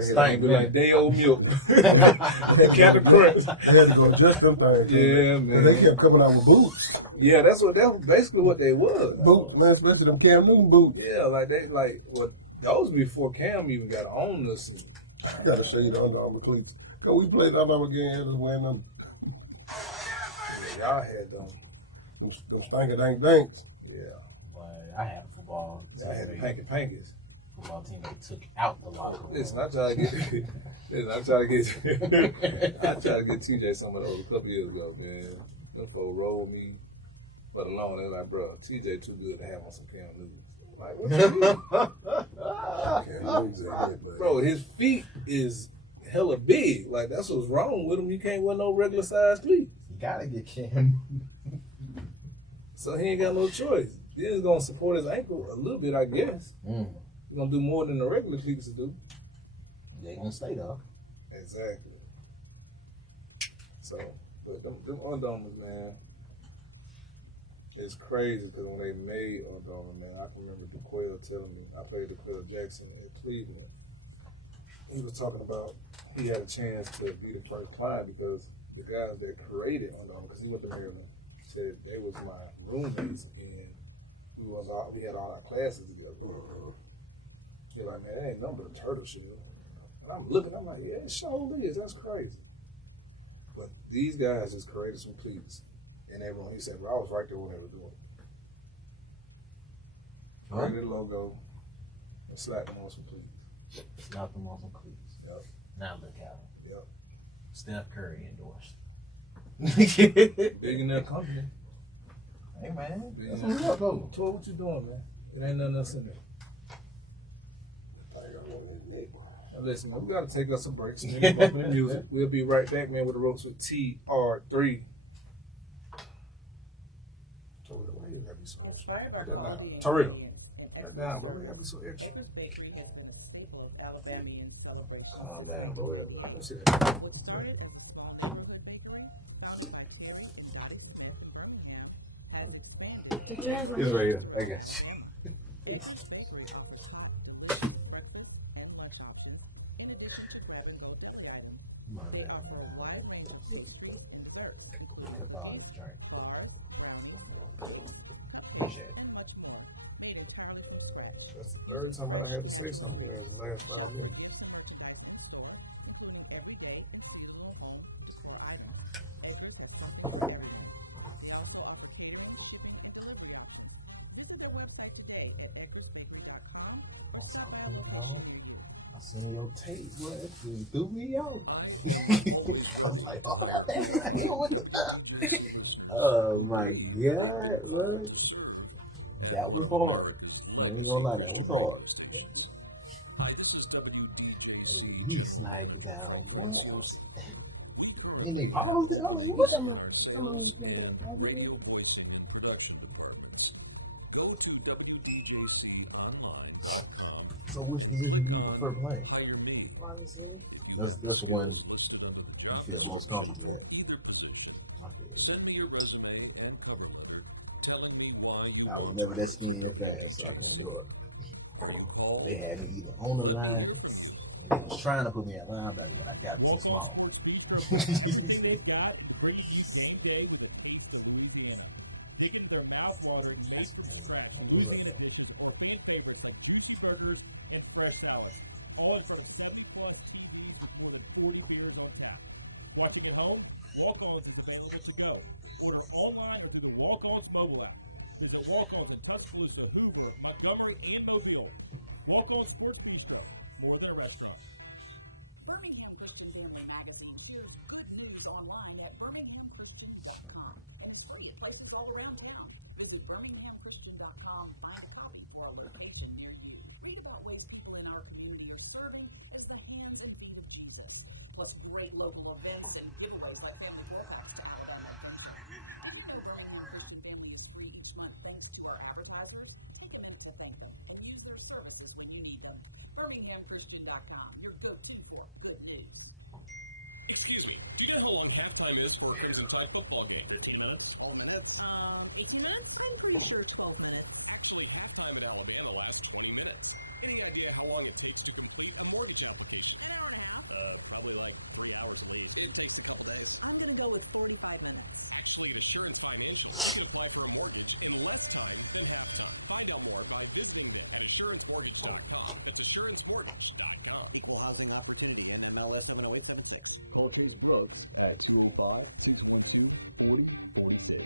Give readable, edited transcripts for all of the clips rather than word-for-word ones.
Stank be like day old milk. Captain Crunch. They had to go adjust them things. Yeah, man. They kept coming out with boots. Yeah, that's basically what they was. Boots, man, especially them Cam Newton boots. Yeah, those before Cam even got on us. I gotta show you the Under Armour cleats. Cause we played Under Armour games and wearing them. Yeah, y'all had them. Them stanky dank danks. Yeah. But I had a football. I had the pankies. Football team that took out the locker room. Listen, I tried to get TJ some of those a couple years ago, man. Them folks rolled me for the lawn. They're like, bro, TJ too good to have on some Cam Newton. Like, what you mean? Bro, his feet is hella big. Like, that's what's wrong with him. He can't wear no regular size cleats. You gotta get Cam. So he ain't got no choice. He's gonna support his ankle a little bit, I guess. He's gonna do more than the regular cleats do. They gonna stay though. Exactly. So, but them Under Armours, man, it's crazy because when they made Under Armour, man, I can remember DeQuell telling me, I played DeQuell Jackson at Cleveland. He was talking about he had a chance to be the first client because the guys that created Under Armour, because he went to Maryland, said they was my roommates and we had all our classes together. You're like, man, that ain't nothing but a turtle shell. And I'm looking, I'm like, yeah, it sure is. That's crazy. But these guys just created some cleats. And everyone, he said, well, I was right there when they were doing it. Created the logo and slapped them on some cleats. Slapped them on some cleats. Yep. Now look at him. Yep. Steph Curry endorsed. Big in their company. Hey, man. That's what's up, though. Toy, what you doing, man? It ain't nothing else in there. Now listen, man, we got to take us some breaks. Music. We'll be right back, man, with the Ropes with TR3. Why you gotta be so extra? Terrell. That down, bro. You gotta be so extra. Calm down, bro. I can see that. It's right here. I got you. Appreciate it. That's the third time I had to say something in the last 5 minutes. I seen your tape, boy. You threw me out. I was like, oh, oh my God, bro. That was hard. I ain't gonna lie, that was hard. He sniped down once. And they paused it. I was like, what? So which position do you prefer playing? That's the one you feel most comfortable at. I was never that skinny and fast, so I can endure it. They had me either on the line, and they was trying to put me at linebacker, but I got too small. And fresh salad. All from such plus for 40 beers on tap. Want to get home? Walk-Ons is the way to go. Order online or through the Walk-Ons mobile app. Visit Walk-Ons in Tuscaloosa, Hoover, Montgomery, and Mobile. Walk-Ons Sports Bistro, more than a restaurant. Birmingham Christian Journal magazine news online at birminghamchristian.com. That's where you find it all around town. Visit birminghamchristian.com for location. Ways people in our community are serving as the hands and feet of Jesus. Plus great local events and giveaways like taking more free each month thanks to our advertisers and entertainment and research services when you need them. BirminghamChristian.com, your go-to for good news. Excuse me, do you know how long halftime is for a Crimson Tide football game? 15 minutes? 4 minutes? 18 minutes? I'm pretty sure 12 minutes. Actually, halftime at Alabama lasts 20 minutes. Any idea how long it takes to complete a mortgage application? probably like 3 hours a week. It takes a couple days. I'm going to go with 45 minutes. Actually, insurance financial, you can apply for a mortgage in the West Side. Find out more on visiting insuranceMortgage.com. Insurance Mortgage. Equal housing opportunity. And then that's another 876. Call Kings Road at 205-212-4042.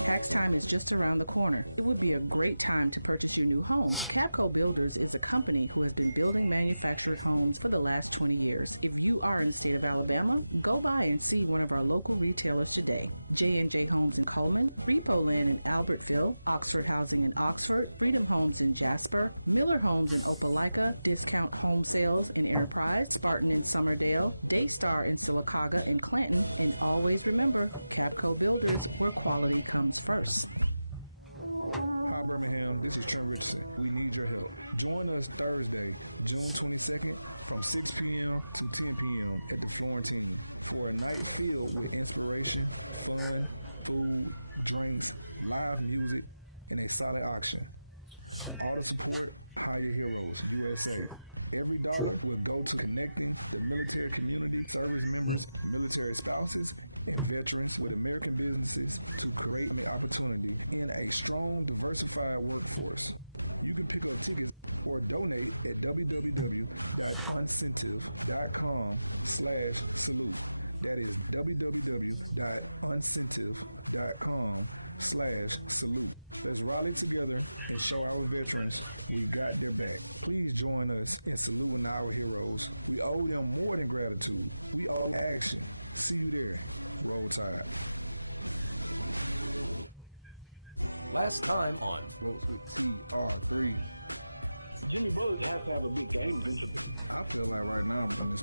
Tax time is just around the corner. It would be a great time to purchase a new home. Cavco Builders is a company who has been building manufacturers' homes for the last 20 years. If you are in the state of Alabama, go by and see one of our local retailers today. J&J Homes in Coleman, Freehold Land in Albertville, Oxford Housing in Oxford, Freedom Homes in Jasper, Miller Homes in Opelika, Discount Home Sales in Enterprise, Spartan in Summerdale, Daystar in Silicaca and Clinton, and always remember, Cavco Builders, where quality comes first. Join us Thursday, June 22nd at 6 p.m. to 2 p.m. at the quarantine. There are 90 fields with inspiration, food, drinks, live music, and a silent auction. Policy Cooper, Holly Heroes, USA. Every dollar will go to the Necklace, the ministry of community service members, military spouses, and veterans to the American communities to create an opportunity and a strong, diversified workforce. You can pick up tickets or donate at www.huntcenter.com/salute. That is www.huntcenter.com/salute. Let's rally together and show our veterans we got your back. Please join us in saluting our heroes. We owe them more than gratitude. We all action. See you there. Very time. Last time on Ropes With TR3. We really don't have a good day. I feel like right now, I'm going to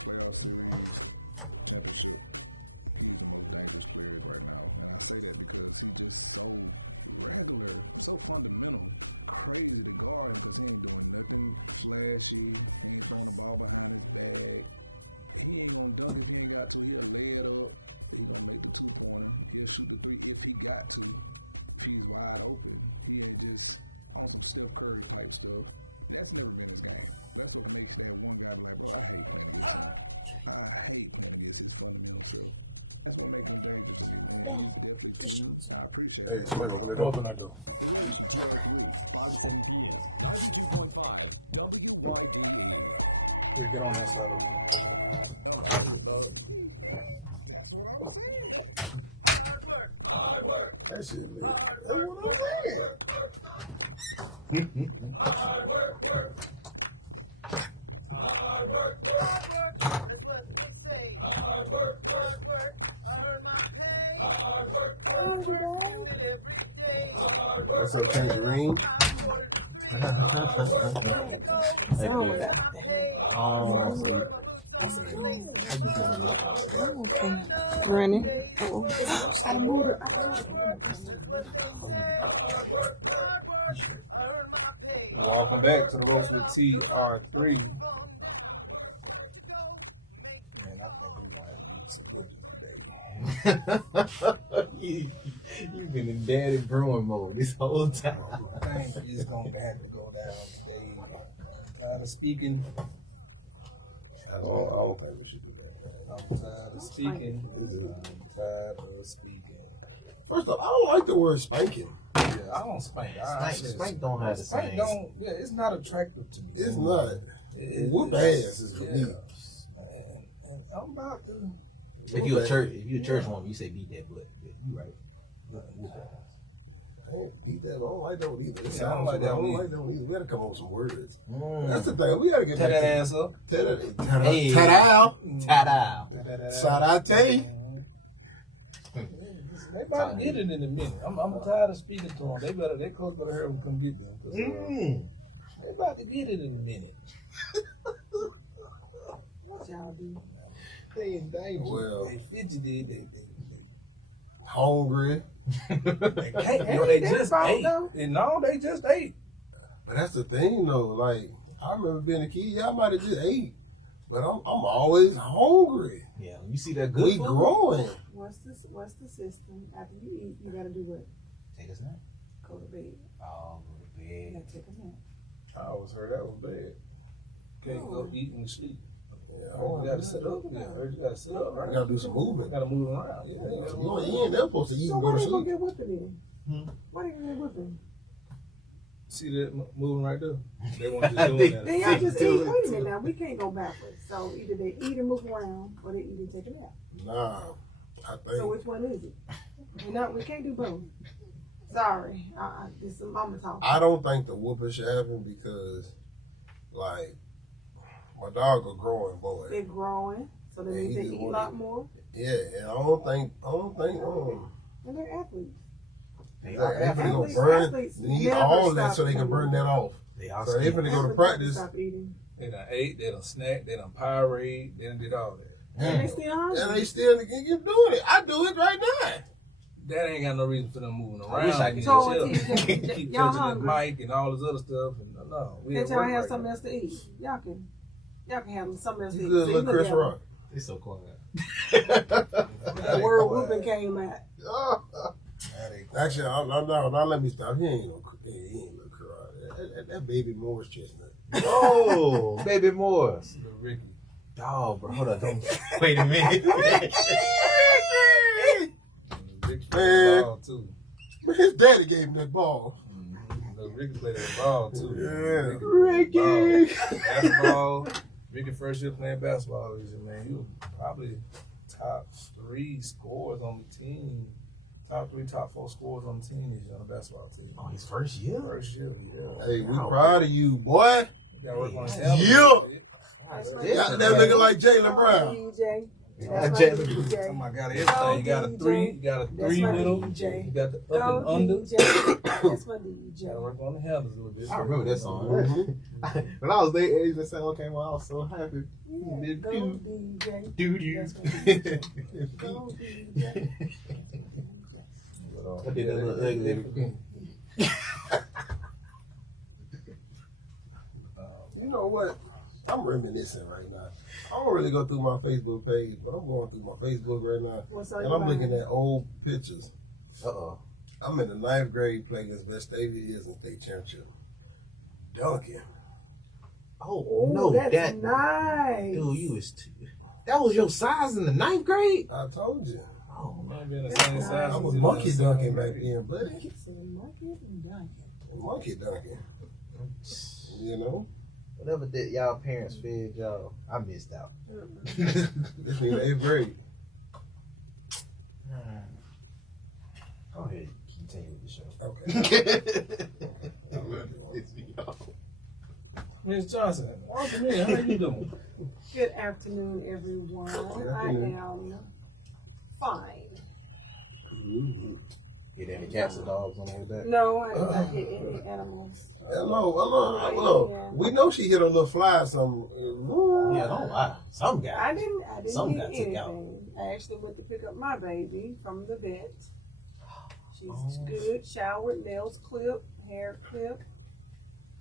I say that because it's just so regular, so fundamental. Maybe the guard for anything, trash you, and clean all behind his bag. He ain't gonna dump his nigga out to you at the head up. He's gonna make a 2-1. He'll shoot the 2 if he got to. He's wide open. He is off the tip curve like that. That's what it means. That's what it means. Not like that. I hate when you see fucking shit. That's what makes me hey, somebody open it up. Open that door. Here, get on that side over here. That shit, man. That's what I'm saying. What's up, Tangerine? Okay. Running. Welcome back to the Ropes With TR3. You've been in daddy brewing mode this whole time. I think it's going to have to go down today. Tired of speaking. Oh, okay, we should do that. I'm tired of speaking. First off, I don't like the word spanking. Yeah, I don't spank. Spank don't have the Spank same. don't. Yeah, it's not attractive to me. It's not. Whoop ass is for me. And I'm about to. If you a church woman, you say beat that butt. Yeah, you right. Whoop ass. I ain't beat that. I don't like that one either. Yeah, I don't like that one We gotta come up with some words. That's the thing. We gotta get Tear back that to ass up. Hey. Ta-da. Ta-da. Sarate. They about to get it in a minute. I'm tired of speaking to them. They close better hurry and come get them. They about to get it in a minute. What y'all do? They in danger. Well, they fidgety. They hungry. They can't. They just ate. They just ate. But that's the thing, though. Like, I remember being a kid. Y'all might have just ate, but I'm always hungry. Yeah, you see that good We food? growing. What's the system? After you eat, you gotta do what? Take a snack. Go to bed. Oh, go to You bed. gotta take a nap. I always heard that was bad. Can't go eat and sleep. You gotta sit up. Yeah, you gotta sit up, right? You gotta do some movement. You gotta move around. Yeah, you gotta move You ain't never supposed to eat So and go why to they gonna sleep. get whipping then? Why they gonna get whipping? See that moving right there? They want you doing that. Then y'all just eat. Wait a minute now. We can't go backwards. So either they eat and move around, or they eat and take a nap. Nah, I think. So which one is it? We can't do both. Sorry, this is mama talk. I don't think the whooping should happen because, like, my dog a growing boy. They're growing, so that means they eat a lot more. Yeah, and I don't think. And they're athletes. They gonna burn. They need all that so they can burn that off. So if they go to practice, Stop eating. They done ate, they done snacked, they done pyrade, they done did all that. And they still hungry. and they still keep doing it. I do it right now. That ain't got no reason for them moving around. I wish I could So Keep y'all touching the hungry. mic and all this other stuff. And no, we Can't at y'all work have right something now. else to eat? Y'all can have something else to You eat. good, See, little look Chris at 'em. Rock. He's so quiet. The word whooping came out. Actually, now let me stop. He ain't no Chris. That baby Morris chestnut. Oh, baby Morris. Little Ricky. Dog, bro. Hold on. Don't. Wait a minute. Ricky played the ball too. His daddy gave him that ball. Little Ricky played that ball too. Yeah. Ricky. Basketball. Ricky first year playing basketball this year, man. He was probably top 3 scorers on the team. Top 3, top 4 scorers on the team this year on the basketball team. Oh, his first year? First year, yeah. Hey, we proud of you, boy. Gotta work on his Yeah. helmet. That's That nigga like Jaylen Brown. DJ. Yeah, That's Jaylen. my DJ. Oh my God, everything. You got a 3, you got a That's 3 my middle, DJ. you got the Go up and under. DJ. That's my Gotta DJ. work on the handles a little bit. I remember that song. Mhm. When I was their age, that song came out, I was so happy. Yeah, go DJ. Doo-doo. That's my DJ. Go DJ. I did that little ugly. You know what? I'm reminiscing right now. I don't really go through my Facebook page, but I'm going through my Facebook right now. What's on And your I'm looking mind? at old pictures. Uh-oh. I'm in the 9th grade playing against Vestavia Hills in state championship. Duncan. Oh, Oh, no, that's that. nice. Dude, you was too. That was your size in the 9th grade? I told you. Oh, man. Might be in the same size. I was as monkey the dunking same back grade. then, buddy. So, Market and Duncan. Monkey dunking. You know? Whatever that y'all parents fed y'all, I missed out. This nigga 8th grade. Go ahead, continue with the show. Okay. Miss Johnson, welcome in. How you doing? Good afternoon, everyone. I am fine. Hit any cats or dogs on the way back? No, I did not hit any animals. Hello. We know she hit a little fly or something. Yeah, don't lie. Some guy. I didn't Some hit got took anything. out. I actually went to pick up my baby from the vet. She's Oh. good, showered, nails clipped, hair clipped,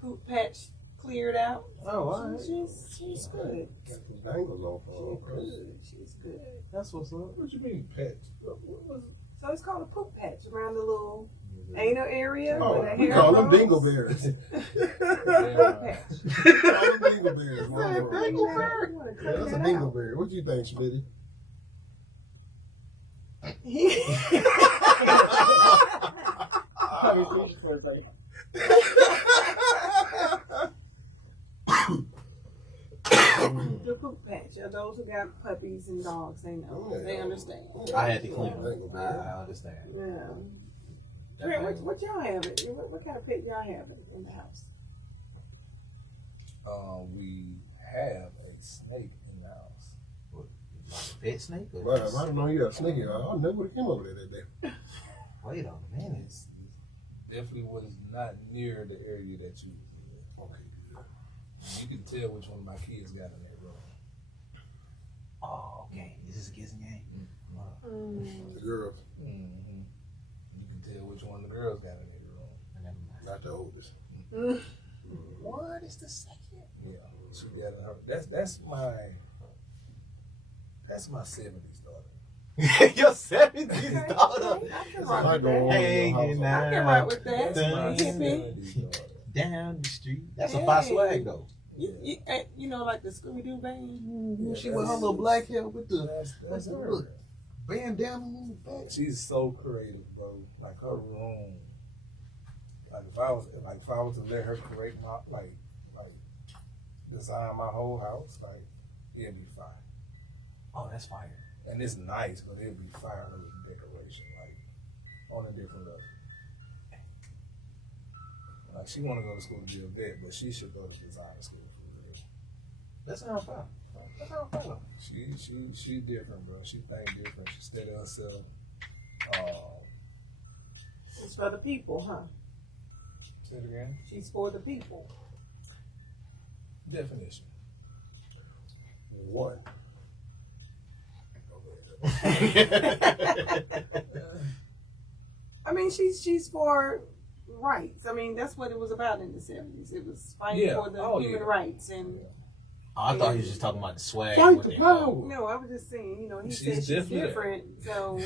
poop patch cleared out. Oh, all right. She's good. Got some dangles on for her. She's good. That's what's up. What you mean, pet? What was it? So it's called a poop patch around the little anal area. Oh, where the we hair call them grows. dingleberries. Poop patch. We call them dingleberries. Dingleberry? You wanna Yeah, cut that's a that out? dingleberry. What you think, Smitty? The poop patch. Those who got puppies and dogs, they know. They understand. I had to clean it. Dingleberry. I understand. Yeah. Trent, what y'all have? What kind of pet y'all have in the house? We have a snake in the house. Pet snake? Or Well, if I don't know you got a snake, I never would have came over there that day. Wait a minute. It's definitely was not near the area that you was in. Okay, good. You can tell which one of my kids got in that room. Oh, okay. Is this a kissing game? The girls, Mm-hmm. You can tell which one the girls got in that room. not the oldest. What is the second? Yeah, she got in her. That's my 70s daughter. Your 70s daughter. I can It's rock a lot with going on that. in your Hanging house. I can out rock with that. That's my Dun, Hippie. 70s daughter. down the street. That's a fire swag, though. You know, like the Scooby Doo band. She with her little black hair with the That's the her. look bandana on the back. She's so creative, bro. Like her room. Like if I was to let her create my like design my whole house, like it'd be fire. Oh, that's fire. And it's nice, but it'd be fire with decoration, like on a different level. Like she want to go to school to be a vet, but she should go to design school for real. That sounds fun. That sounds fun. She different, bro. She think different. She stay to herself. It's for the people, huh? Say it again. She's for the people. Definition. One. I mean, she's for rights. I mean, that's what it was about in the 70s. It was fighting for the human rights. And I thought he was just talking about the swag. Fight the power. no, I was just saying, you know, he She's said she's definitely- different. So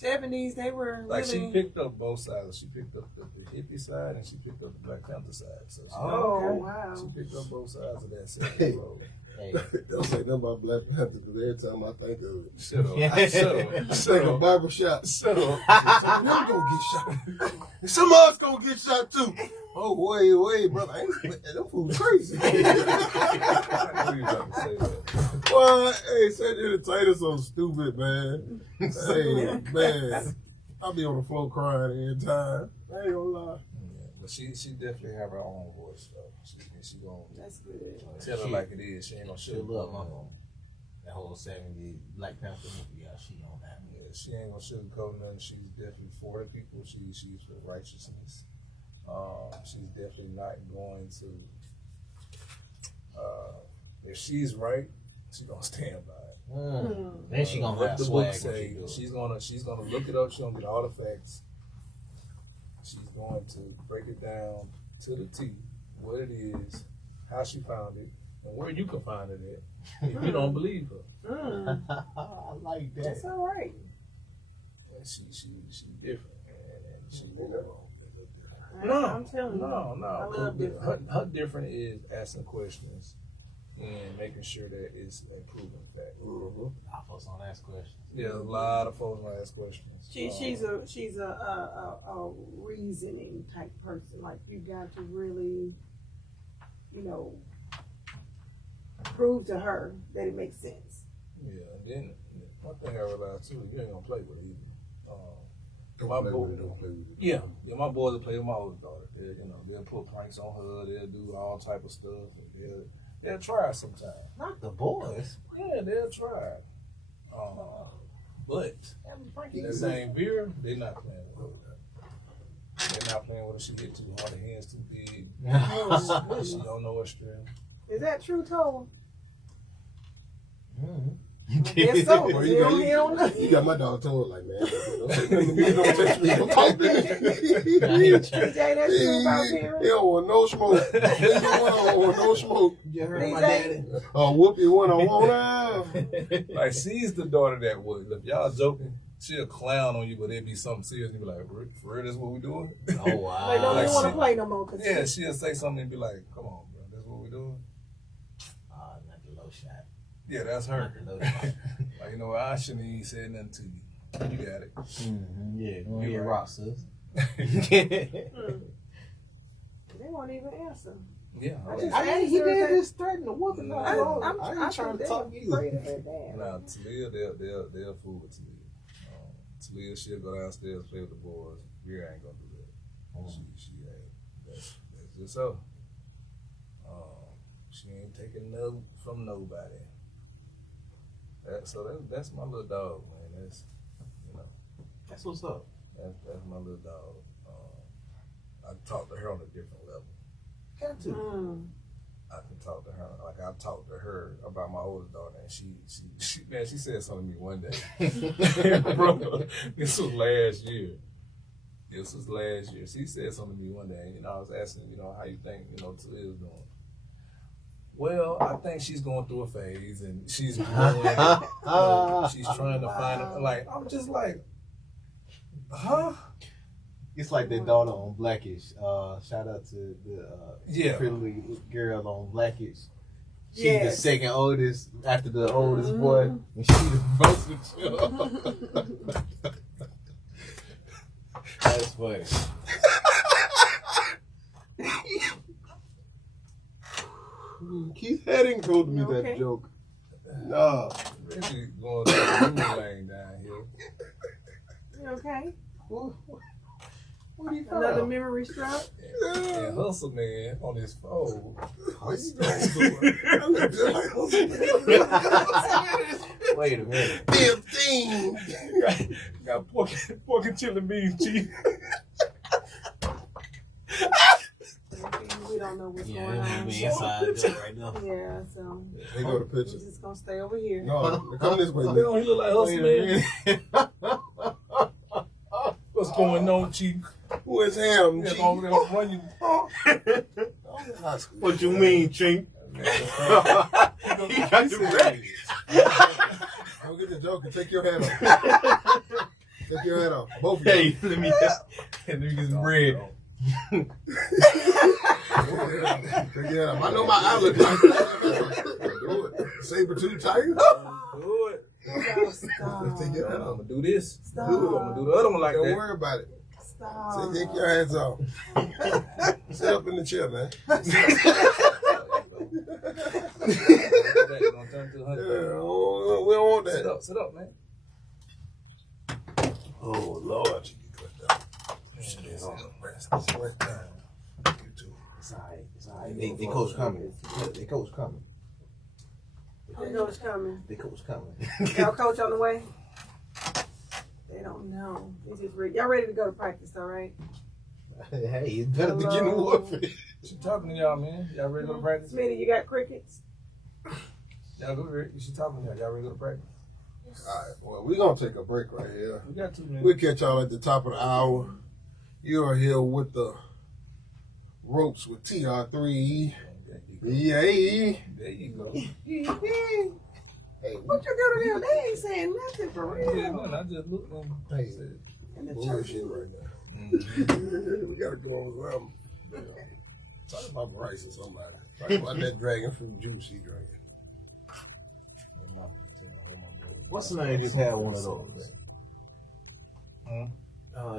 70s, they were Like really. she picked up both sides. She picked up the hippie side and she picked up the Black Panther side. So she, Oh, wow. she picked up both sides of that same road. Hey. Don't say nothing about Black Panther because every time I think of it, Shut up. Shut up. I Shut think of up. barbershop. Shut up. Some of them gonna get shot. Some of us gonna get shot too. Oh, wait, brother. Them fools crazy. I knew you were about to say that. Well, hey, Saint Entertainer so stupid, man. Hey, man. I be on the floor crying every time. I ain't gonna lie. Yeah, but she definitely have her own voice, though. She gonna That's good. tell her like it is. She ain't gonna She sugarcoat love my nothing. mom. That whole 70s Black Panther movie, yeah, she on that. Yeah, she ain't gonna sugarcoat nothing. She's definitely for the people. She's for righteousness. She's definitely not going to. If she's right, she's gonna stand by it. Then she gonna What have the swag book when say, she do it. she's gonna look it up. She's gonna get all the facts. She's going to break it down to the T, what it is, how she found it, and where you can find it at. If you don't believe her, I like that. That's all right. and she different, and she I'm telling you. no. I love different. Her different is asking questions and making sure that it's a proven fact. I folks don't ask questions. Yeah, a lot of folks want to ask questions. She's a reasoning type person. Like you got to really, you know, prove to her that it makes sense. Yeah, and then one thing I realized too, you ain't gonna play with it either. Don't My play boy- with it, don't play with it. Yeah, my boys will play with my oldest daughter. They'll put pranks on her. They'll do all type of stuff. And they'll try sometimes. Not the boys. Yeah, they'll try. But that same beer, they're not playing with her. They're not playing with her. She get too hard. Her hands too big. She don't know her strength. Is that true, Toll? Yes, so. Well, He don't know. you got my dog told like, man, don't say nothing to me, don't touch me, don't talk to me. DJ, that's true about He parents? don't want no smoke. He don't want no smoke. You heard my DJ? daddy. Whoop you when I want out. Like she's the daughter that would. If y'all joking, she'll clown on you, but it'd be something serious. And you be like, for real, that's what we doing? Oh, wow. Like, don't Like even want to she- play no more. Cause Yeah, she'll say something and be like, come on, bro, that's what we doing? Not the low shot. Yeah, that's her. Not the low shot. Like, you know what, I shouldn't even say nothing to you. You got it. Yeah, go You ahead, right. rock, sis. they won't even answer. Yeah. He did just threaten to whoop him. I ain't trying to talk either. Afraid of her dad. Now, Talia, they'll fool with Talia. Talia, she'll go downstairs, play with the boys. We ain't gonna do that. She ain't. That's just her. She ain't taking no from nobody. That's my little dog, man. That's, you know, That's what's up. that's my little dog. I talk to her on a different level. Got to. I can talk to her like I talked to her about my oldest daughter, and she said something to me one day. Bro, this was last year. She said something to me one day, and I was asking, how you think, Talia's doing. Well, I think she's going through a phase, and she's growing. She's trying to find it. Like, I'm just like, huh? It's like that daughter on Blackish. Shout out to the Yeah. pretty girl on Blackish. She's Yes. the second oldest after the oldest boy, and she the most mature. That's funny. Keith Hadding told me You that okay? joke. No. Really going down the lane down here. You okay? What are you Another memory stroke? And Hustle Man on his phone. Wait a minute. 15. Got pork and chili beans, chief. We don't know what's Yeah, going that'll on. be inside joke right now. Yeah, so They go to we're picture. just gonna stay over here. No, come this way. He look like Hustle Man. What's going on, chief? Who is him? They're gonna run you. What you mean, Chink? He got you ready. Don't get the joke and take your hat off. Take your hat off. Both of you. Hey, let me get this bread. Take your hat off. I know my eye look like do it. Saber-tooth tiger. Do it. Stop. Take your hat I'm off. gonna do this. Stop. Do it. I'm gonna do the other one like Don't that. worry about it. Stop. Take your hands off. Sit up in the chair, man. Gonna turn to 100. We don't want Sit that. up, man. Oh, Lord. Sit down. It's alright. They coach coming. They coach coming. They know it's coming. They coach coming. Y'all coach on the way? They don't know. It's just y'all ready to go to practice, all right? Hey, it's better to get in the warfare. She talking to y'all, man. Y'all ready to go to practice? Smitty, you got crickets? Y'all go ready. She talking to y'all. Y'all ready to go to practice? All right, well, we're going to take a break right here. We got 2 minutes. We'll catch y'all at the top of the hour. You are here with the Ropes with TR3. Yay. There you go. Hey, What you do to them? They ain't saying nothing for real. Yeah, man, I just looked and Hey. said, In the bullshit church. right now. We got to go over something. Talk about Bryce or somebody. Talk about that dragon fruit juice he drank. What's the name just had one of those? Huh?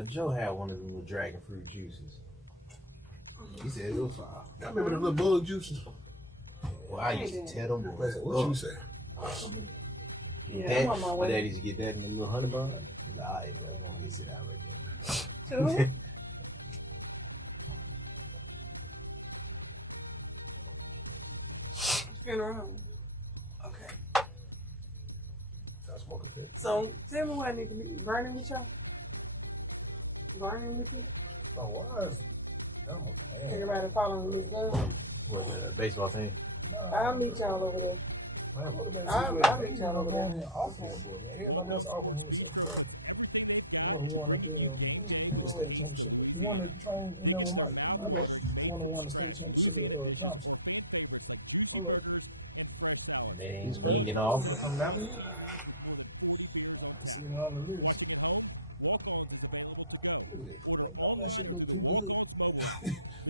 Joe had one of them little dragon fruit juices. He said it was fire. I remember the little bug juices. Well, I used to tell them boys. What you say? Yeah, I'm on my My way. dad used to get that in the little honey bun. Alright, bro, this it out right Two? there. Funeral home. Okay. I smoke a fit. So tell me what I need to be burning with y'all. Burning with you? oh, why is, oh, man. Everybody following this gun. What, the baseball team? I'll meet y'all over there. Man, what about I'll you? meet y'all over there. Everybody else offering himself. Who won the state championship? Who won the train, with Mike? I won the state championship at Thompson. And they ain't swinging off or something down here? See it on the list. That shit look too good.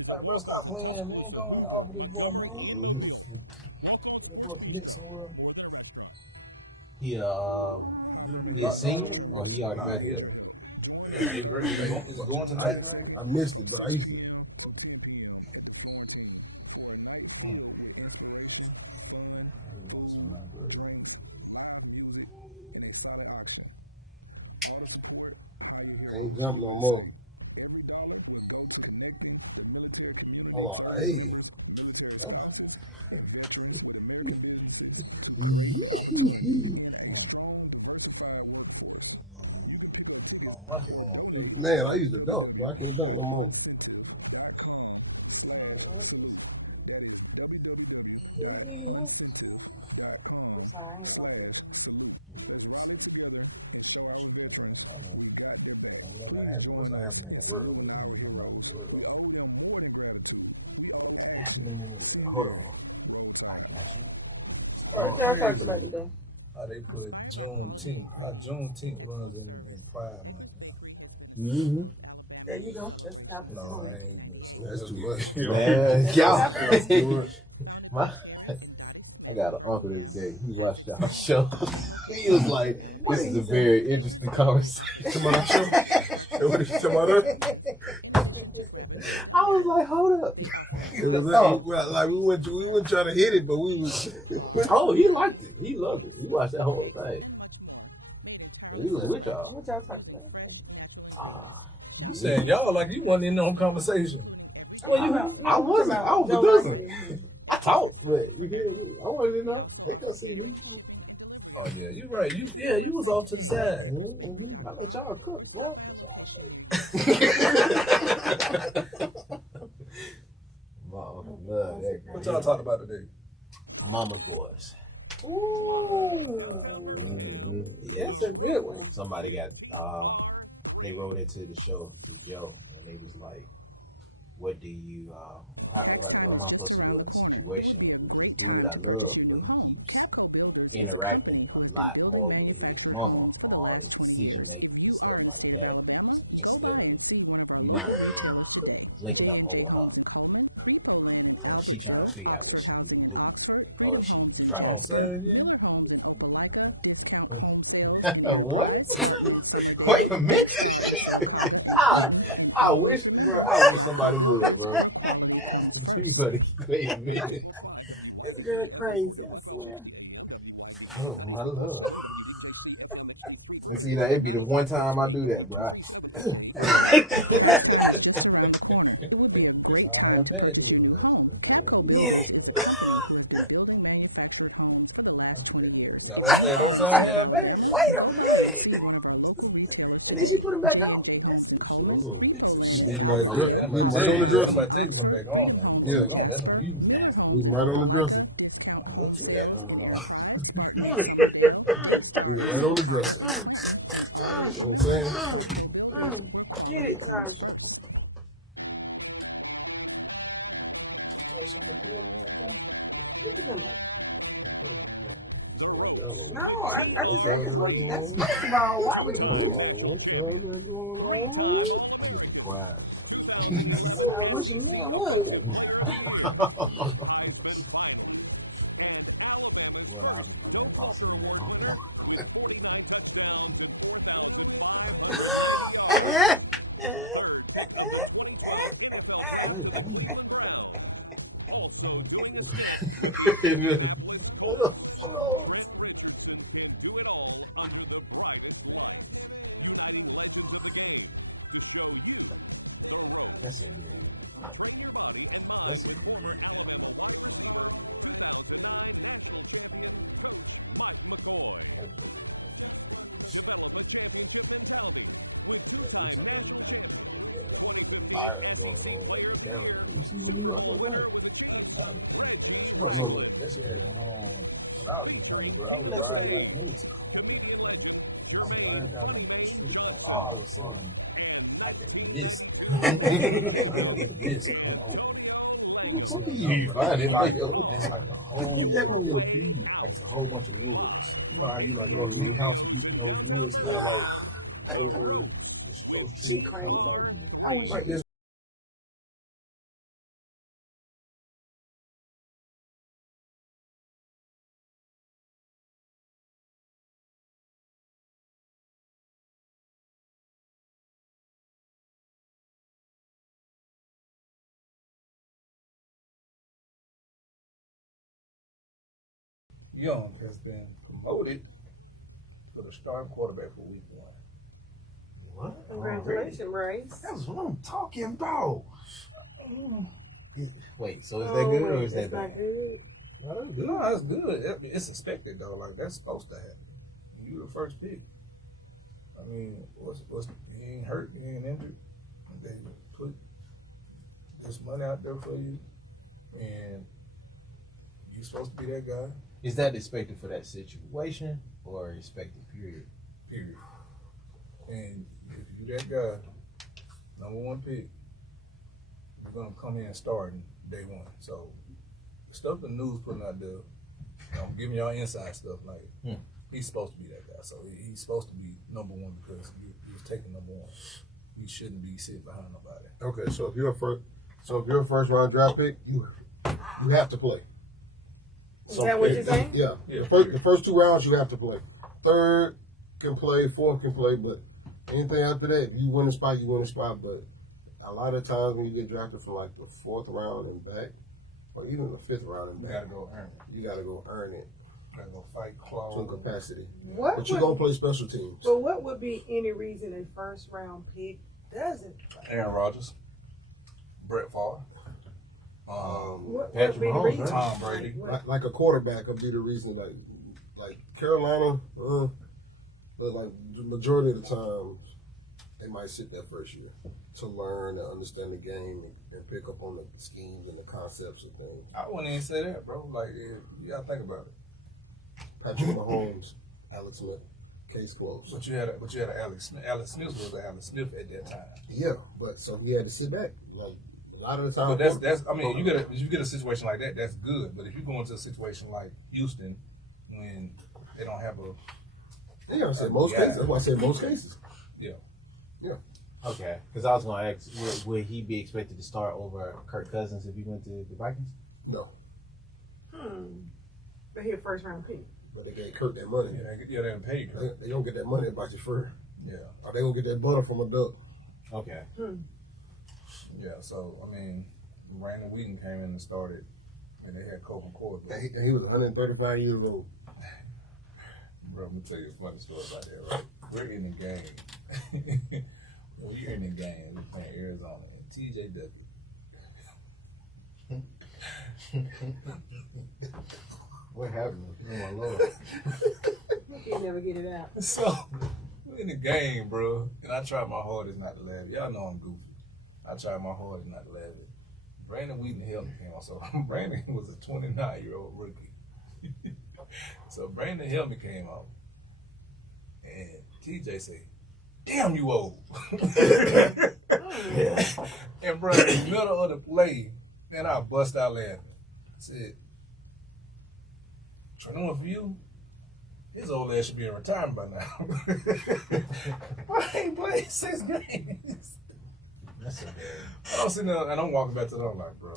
Like, bro, stop playing, man. Go and offer this boy, man. That boy commit somewhere. He a senior or he already graduated? Is it going to the ninth grade? I missed it, but I used to. Can't jump no more. Hold on, hey. Man, I used to dunk, but I can't dunk no more. I'm sorry, I ain't over it. What's happening in the world? Happening in the world. Hold on. I got you. All right, tell us about today. How they put Juneteenth, how Juneteenth runs in Pride Month. Mm-hmm. There you go. That's the top of the No, song. I ain't listen. That's too much. Man, That's too y'all. much. I got an uncle this day. He watched y'all show. He was like, What "This did is he a say? very interesting conversation." Come on, show. What did you talk about that? I was like, "Hold up." It was like we went trying to hit it, but we was. Oh, he liked it. He loved it. He watched that whole thing. He was with y'all. What y'all talking about? Ah. You saying y'all like you wasn't in no conversation. Well, you, I wasn't. I was Joe producing. Rogan. I talked, but you feel me? I wanted to know. They couldn't see me. Oh yeah, you right. You was off to the side. Mm-hmm. I let y'all cook, bro. Let y'all show. My uncle loved that. What y'all talking about today? Mama's boys. Ooh. Mm-hmm. Yeah, That's a good one. somebody got they wrote into the show to Joe, and they was like, "What do you what am I supposed to do in a situation with this dude I love, but he keeps interacting a lot more with his mama on all his decision making and stuff like that, instead of, you know what I mean, linking up more with her. And she trying to figure out what she need to do, or if she need to drop Oh, him. say it What? Wait a minute. I wish, bro. I wish somebody would, bro. You better wait a minute. This girl crazy, I swear. Oh my lord. And see, now it'd be the one time I do that, bro. No, don't sound half bad. Wait a minute. And then she put him back on. That's some shit. We right on the I'm dresser. about to take him back on. Man. Yeah. Back on. That's what you. We right on the dresser. What you got going on? We right on the dresser. You know what I'm saying? Get it, Tasha. What you doing? No, I just said it's what that's first of all, why would you do What y'all got going on? I need to be quiet. that? I wish you knew I was. Well, I remember that cost me that long. That's so weird. That's so weird. Fire going on like the camera. You see what New York was like? No, that shit had I was coming, bro. I was riding like it was crazy, bro. I'm riding down the street, all of a sudden, I get missed. I don't miss come over. You find it like It's like a whole, like it's a whole bunch of woods. You know how you like go to big house and you see those woods kind of like over those trees. She crazy. I wish Like this. Young has been promoted to the starting quarterback for week 1. What? Congratulations, Bryce. That's what I'm talking about. Wait, so is that Oh, good wait, or is that it's not bad? good? No, that's good. It's expected though. Like that's supposed to happen. You the first pick. I mean, what's he ain't hurt, he ain't injured. They put this money out there for you, and you supposed to be that guy. Is that expected for that situation or expected period? Period. And if you that guy, number 1 pick, you're gonna come in starting day 1. So the stuff the news putting out there, I'm giving y'all inside stuff like he's supposed to be that guy. So he's supposed to be number 1 because he was taking number 1. he shouldn't be sitting behind nobody. Okay, so if you're a first round draft pick, you have to play. Is that what you're saying? Yeah. Yeah. The first 2 rounds you have to play. Third can play, fourth can play, but anything after that, if you win a spot, you win a spot. But a lot of times when you get drafted from like the 4th round and back, or even the 5th round and You back, gotta go earn it. you gotta go earn it You gotta go fight, to claw. capacity. What But you're would, gonna play special teams. but what would be any reason a first round pick doesn't play? Aaron Rodgers, Brett Favre, What Patrick would be the Mahomes, reason? right? Tom Brady. Like a quarterback would be the reason. Like Carolina, but like the majority of the time, they might sit that first year to learn and understand the game and pick up on the schemes and the concepts of things. I wouldn't even say that, bro. Like, you gotta think about it. Patrick Mahomes, Alex Smith, case closed. But you had a Alex Smith. Alex Smith was a Alex Smith at that time. Yeah, but so he had to sit back. Like a lot of the time. But that's. I mean, if you get a situation like that, that's good. But if you go into a situation like Houston, when they don't have a Yeah, I said most cases. That's why I said most cases. Okay, because I was going to ask, would he be expected to start over Kirk Cousins if he went to the Vikings? No, But he a first round pick. but they gave Kirk that money. they didn't pay you. They don't get that money about your fur. Yeah, Or they gonna get that butter from a duck. Okay. yeah. So I mean, Brandon Wheaton came in and started, and they had Colt McCoy. And he was 135 years old. Bro, let me tell you a funny story about that. Right? We're in the game. We're in the game. We're playing Arizona. And TJ Duffy. What happened? Oh, my Lord. He never get it out. So, we're in the game, bro. And I tried my hardest not to laugh. Y'all know I'm goofy. I tried my hardest not to laugh. Brandon Wheaton helmet came on. So, Brandon was a 29-year-old rookie. So, Brandon helmet came off. And TJ said, "Damn, you old." Yeah. And bro, in the middle of the play, man, I bust out laughing. I said, "Trent, one for you. His old ass should be in retirement by now." I ain't played 6 games. That's a I'm sitting there and I'm walking back to the I'm like, bro,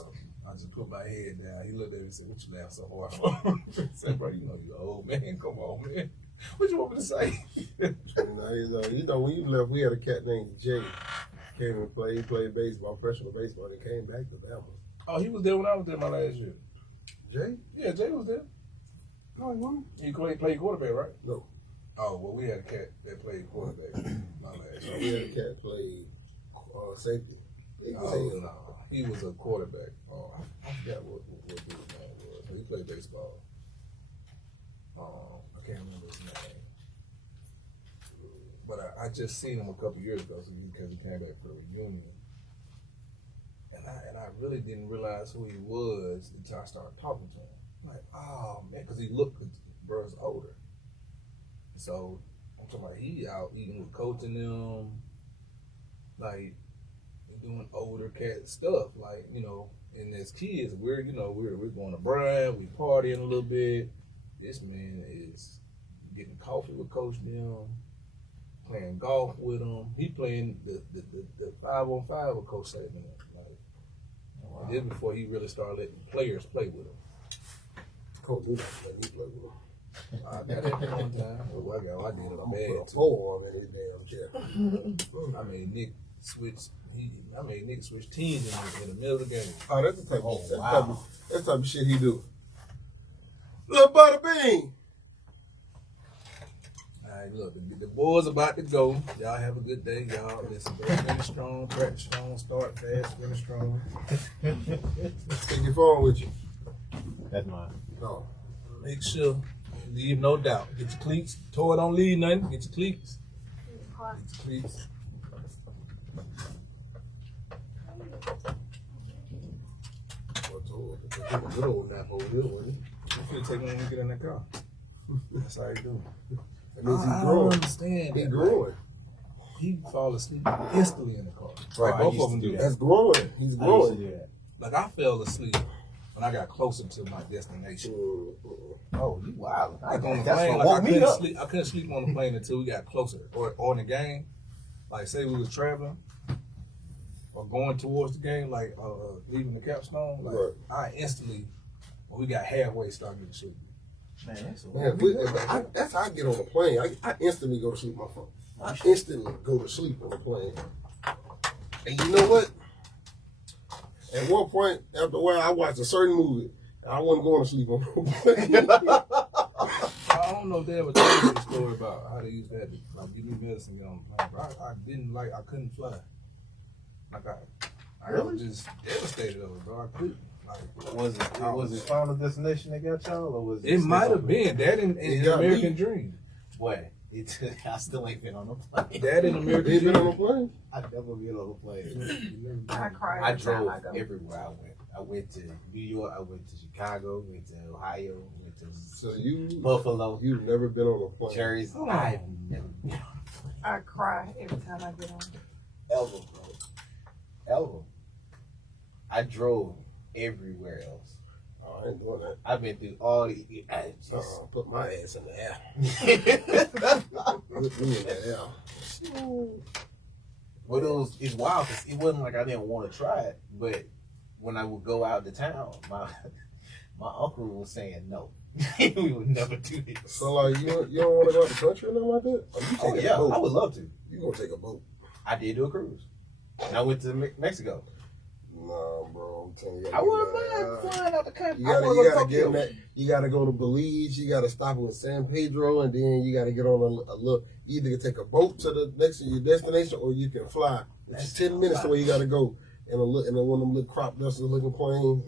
I just put my head down. He looked at me and said, "What you laugh so hard for?" I said, "Bro, you know you old, man. Come on, man. What you want me to say?" 29 years old. You know, when you left, we had a cat named Jay. Came and played. He played baseball, professional baseball. He came back to Bama. Oh, he was there when I was there my last year. Jay? Yeah, Jay was there. No, he wasn't. He played quarterback, right? No. Oh, well, we had a cat that played quarterback my last year. We had a cat play safety. Oh, no. He was a quarterback. Oh, I forgot what his name was. He played baseball. I can't remember his name. But I just seen him a couple years ago because he came back for the reunion. And I really didn't realize who he was until I started talking to him. Like, oh, man, because he looked, bro's older. So, I'm talking about he out eating with coaching them, like, doing older cat stuff, like, you know, and as kids, we're going to Brian, we partying a little bit. This man is getting coffee with Coach them, playing golf with him. He playing the 5-on-5 with Coach Saban. Like, this before he really started letting players play with him. Coach, he let me play with him. I got it one time. Well, I did it I'm bad gonna put a too. pole on in his damn chair. I made Nick switch. I made Nick switch teams in the middle of the game. Oh, that's the type of wow. that's the type of shit he do. Little butter bean. All right, look, the boys about to go. Y'all have a good day, y'all. Listen, go finish strong, practice strong, start fast, finish strong. Take your phone with you. That's mine. No. Make sure, leave no doubt. Get your cleats. Toy don't leave nothing. Get your cleats. Get your cleats. A good old nap over here, wasn't You feel take one when you get in that car. That's how you do. That means I he's don't growing. understand He's that. growing. He fall asleep instantly in the car. Right, Like I both used of them to do do that. That's growing. He's I used to growing. do that. Like I fell asleep when I got closer to my destination. Oh, you wild. Like on the That's plane, what like woke me up. I couldn't sleep on the plane until we got closer. Or in the game, like say we was traveling, or going towards the game, like leaving the capstone, like Right. I instantly, when we got halfway, started getting sleepy. Man, that's That's how I get on the plane. I instantly go to sleep on my phone. I instantly go to sleep on the plane. And you know what? At one point, after a while, I watched a certain movie. I wasn't going to sleep on the plane. I don't know if they ever told you the story about how they used that to give me medicine to get on the plane. But I couldn't fly. Like I was just devastated over it, bro. I couldn't. Like, was it Final Destination that got y'all, or was it? It might have been that in American Dream. What? I still ain't been on a plane. That in American Dream. Been on a plane? I never been on a plane. I cry. I every time drove I go. everywhere I went. I went to New York. I went to Chicago. Went to Ohio. Went to So Buffalo. You've never been on a plane. Jersey. Oh. I've never been I cry every time I get on. ever, bro. Ever. I drove everywhere else. Oh, I ain't doing that. I've been through all the. I just. Put my ass in the air. Put me in the air. But it's wild because it wasn't like I didn't want to try it, but when I would go out to town, my uncle was saying no. We would never do this. So like you don't want to go out the country or nothing like that? Or you Oh taking yeah, a boat? I would love to. You gonna take a boat? I did do a cruise. And I went to Mexico. Nah, bro. I'm telling you. I wouldn't mind flying out the country. You gotta get in that. You gotta go to Belize. You gotta stop in San Pedro, and then you gotta get on a little. You either take a boat to the next to your destination, or you can fly. It's just 10 minutes the way you gotta go. In one of them little crop duster looking plane.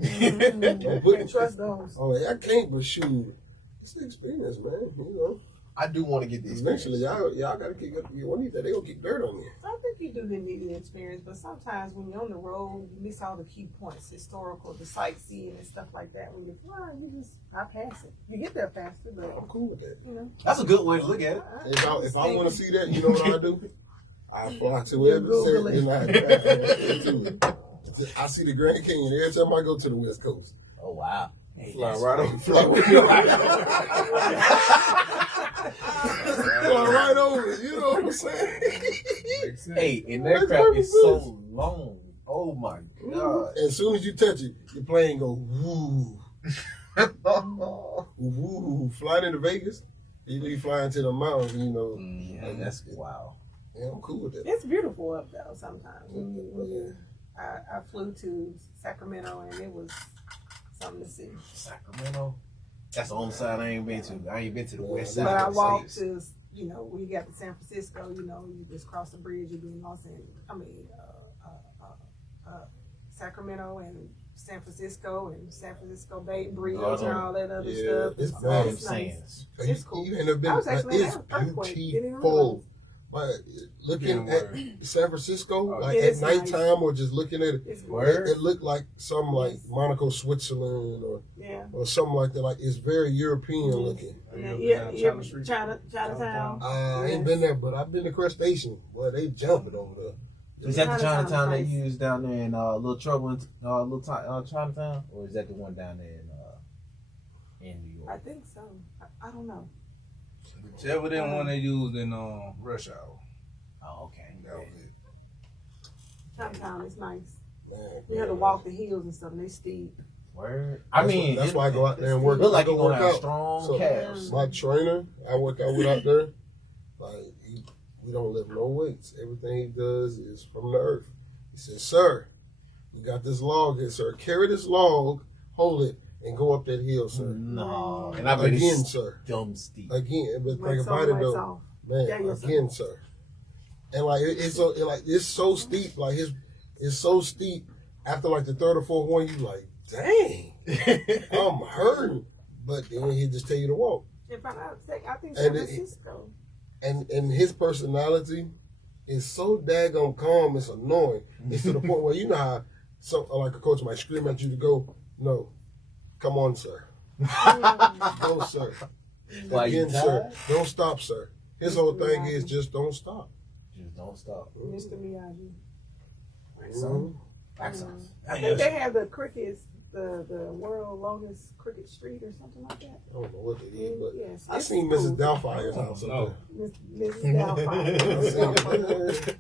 Can't trust those. Oh, I can't, but shoot, it's the experience, man. You know. I do want to get this. Eventually, y'all gotta kick up. One of these days, they gonna kick dirt on you. I think you do need the experience, but sometimes when you're on the road, you miss all the key points, historical, the sightseeing and stuff like that. When you fly, I pass it. You get there faster, but I'm cool with that. you know. That's a good way to look at it. If I want to see that, you know what I do? I fly to every Google city, and I see the Grand Canyon every time I go to the West Coast. Oh wow. Fly right over. Fly right over it. You know what I'm saying? Hey, and that That's crap perfect is so long. Oh my god. As soon as you touch it, your plane go woo. Woo. Flying into Vegas, you be flying to the mountains, you know. Yeah, that's wow. Yeah, I'm cool with that. It's beautiful up though. Sometimes I flew to Sacramento and it was something to see. Sacramento. That's the only side I ain't been to. I ain't been to the west side. But I of the walked states. to, we got to San Francisco, you just cross the bridge, you be in Sacramento and San Francisco Bay Bridge and all that other stuff. It's All bad. them It's nice. sands. It's cool. You ain't never been. I was actually It's in an earthquake. Didn't even beautiful. But looking at San Francisco, like at nighttime, or just looking at it, It's it looked like some like Monaco, Switzerland, or something like that. Like it's very European looking. Chinatown. I ain't been there, but I've been to Crest Station. Boy, they jumping over there. Is that the Chinatown they Nice. use down there in Little Trouble in Chinatown, or is that the one down there in New York? I think so. I don't know. Whichever that one they used in Rush Hour. Oh, okay. That was it. Chinatown is nice. Man, We had to walk the hills and stuff, and they steep. Word. That's why I go out there and work. Look like I you're go gonna work have out. strong So, calves. my trainer, I work out with out there. Like we don't lift no weights. Everything he does is from the earth. He says, "Sir, we got this log here, sir. Carry this log, hold it, and go up that hill, sir." No, and I bet Again, it's sir. dumb steep. Again, but Wax think on, about it wax though, off. man. Yeah, yes, sir. Again, sir. And like it's so steep. Like it's so steep. After like the third or fourth one, you like, dang, I'm hurting. But then he just tell you to walk. I think San Francisco. And his personality is so daggone calm, it's annoying. It's to the point where you know how like a coach might scream at you to go, no, come on, sir. Go, sir. Why, you Again, sir. tired? Don't stop, sir. His whole thing is just don't stop. Just don't stop. Mr. Miyagi. Mhm. I think they have the crickets, the world longest cricket street or something like that. I don't know what it is, but Yes, I it's seen cool. Mrs. Doubtfire's house up No. there. Mrs. Doubtfire.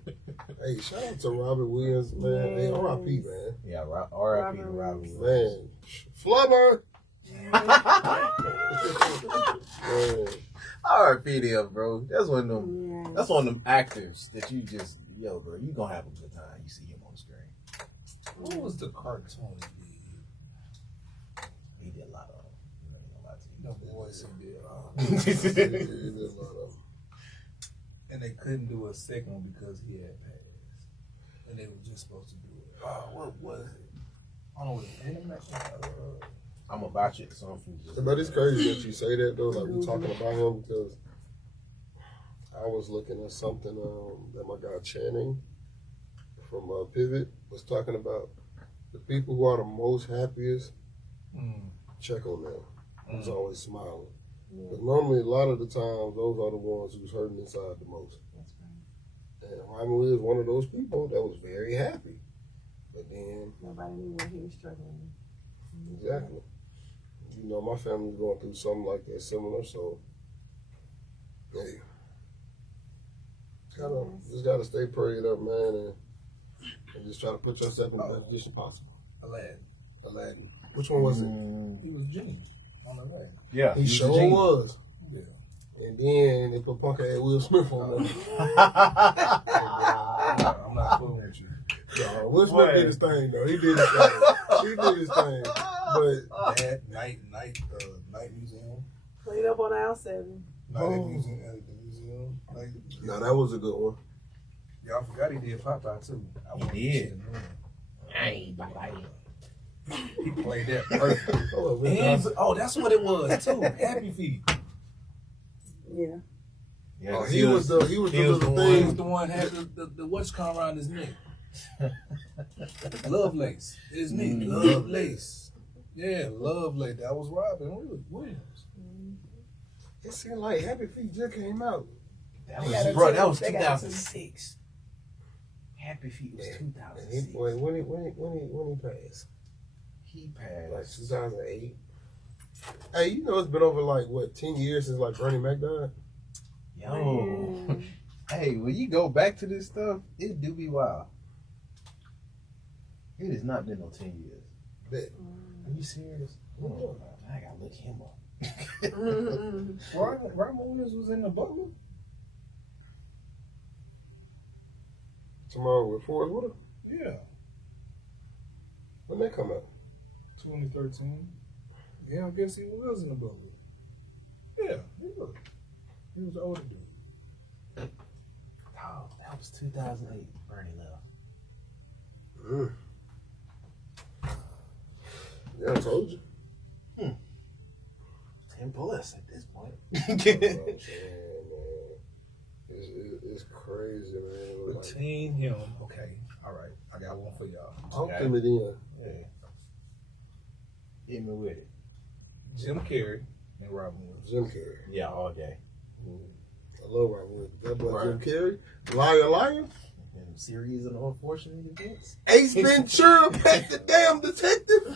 I Hey, shout out to Robert Williams, man. Hey, R.I.P. man. Yeah, R.I.P. to Robert Williams. Man, Flubber. Man. R.I.P. to him, bro. That's one of them. That's one of them actors that you just, yo, bro, you gonna have a good time. You see him on the screen. What was the cartoon He did a lot of them. the voice he did? He did a lot of them. And they couldn't do a second one because he had passed. And they were just supposed to do it. What was it? I don't know what it I'm about you something. But it's crazy that you say that though. Like we talking about him because I was looking at something that my guy Channing from Pivot was talking about. The people who are the most happiest, check on them. Who's always smiling. Because normally a lot of the times those are the ones who's hurting inside the most. That's right. And Robin Williams is one of those people that was very happy. But then Nobody knew what he was struggling with. exactly. You know, my family's going through something like that similar, so hey. Just gotta stay prayed up, man, and just try to put yourself in the best position possible. Aladdin. Which one was it? He was Genie on the leg. Yeah. He sure was. Yeah. And then they put punk ass Will Smith on there. I'm not fooling with you. No, Will Smith did his thing though. He did his thing. But That night museum. Played up on aisle 7. Night at the museum. no, that was a good one. Y'all forgot he did Popeye too. He did. He played that perfect. And, That's what it was too. Happy Feet. Yeah. Yeah, he was the He was thing. the one had the what's called around his neck. Love lace. His neck. Love lace. Yeah, love lace. That was Robin Williams. It seemed like Happy Feet just came out. That They was, got bro, a that was they got a 2006. Happy Feet was And 2006. when he passed? He Like passed. 2008. Hey, you know it's been over like what 10 years since like Bernie Mac died. Yo. Hey, when you go back to this stuff, it do be wild. It has not been no 10 years. Bet. Are you serious? Oh, I gotta look him up. Robin Williams was in the Butler. Tomorrow with Forrest Whitaker. Yeah, When that come out? 2013. Yeah, I guess he was in the Butler. Yeah, he was. He was the older dude. Oh, that was 2008. Bernie left. Yeah, I told you. 10 plus at this point. It's crazy, man. Like, Between him, okay, all right, I got one for y'all. talk to me then. Yeah. Hit me with it. Jim Carrey and Robin Williams. Jim Carrey. Yeah, all day. I love Robin Williams. That boy Right. Jim Carrey. Liar. And series of unfortunate events. Ace Ventura, Pet the Damn Detective.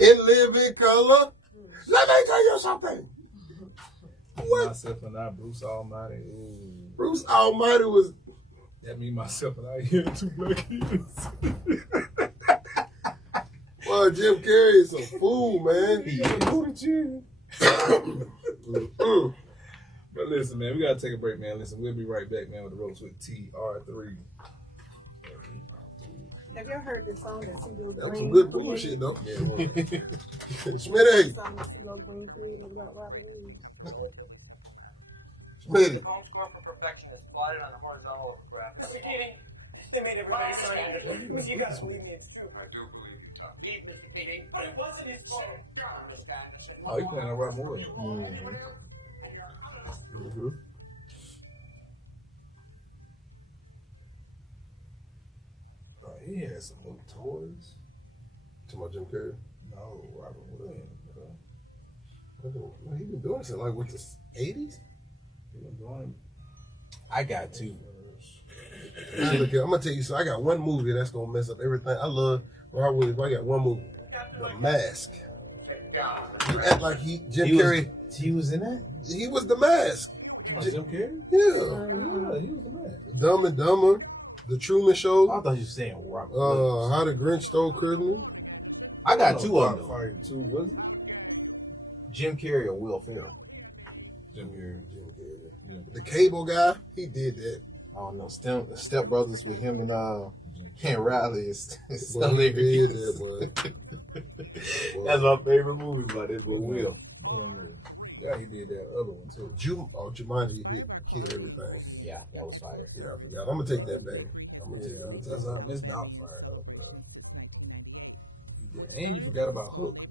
In Living Color. Let me tell you something. What? Myself and I, Bruce Almighty. Bruce Almighty was. That mean myself and I here in 2 black years. Well, Jim Carrey is a fool, man. But listen, man, we gotta take a break, man. Listen, we'll be right back, man, with the Ropes with TR3. Have y'all heard the song that CeeLo Green? That was some good bullshit, though. Yeah, well, Smitty. The song that CeeLo Green created about Robin Williams. Smitty. Home score for perfection is plotted on a horizontal graph. They made everybody sign it. You guys believe me, it's true. I do believe you, Tom. He's misleading, but it wasn't his fault. oh, you playing on Robin Williams? Mm-hmm. Oh, he had some new toys. To my Jim Carrey. No, Robin Williams, bro. Man, he been doing this in like what the 80s? He been doing. I got two. I'm gonna tell you so. I got one movie that's gonna mess up everything. I love Robert Williams. I got one movie, The Mask. You act like Jim Carrey. He was in that? He was The Mask. Jim Carrey? Yeah. Yeah, he was the man. Dumb and Dumber, The Truman Show, I thought you were saying Robert. How the Grinch Stole Christmas. I got two of them. Fight 2, was it? Jim Carrey or Will Ferrell. Jim Carrey. The Cable Guy, he did that. I don't know. Step Brothers with him and Riley is Boy, he did that, boy. That's my favorite movie, but it's with Will. Yeah, he did that other one too. Jumanji did kill everything. Yeah, that was fire. Yeah, I forgot. I'm gonna take that back. That's not Miss Doubtfire though, bro. You did, and you forgot about Hook.